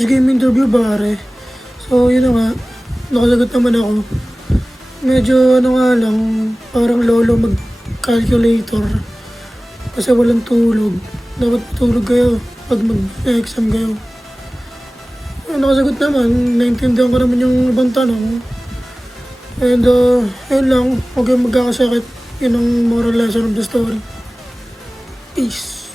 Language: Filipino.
post game interview pare. So yun na nga, nakasagot naman ako. Medyo ano nga lang, parang lolo mag-calculator. Kasi walang tulog. Dapat matulog kayo pag mag-exam kayo. Nakasagot naman, naintindihan ko naman yung ibang tanong. And yun lang, huwag kayong magkakasakit. Yun ang moral lesson of the story. Peace.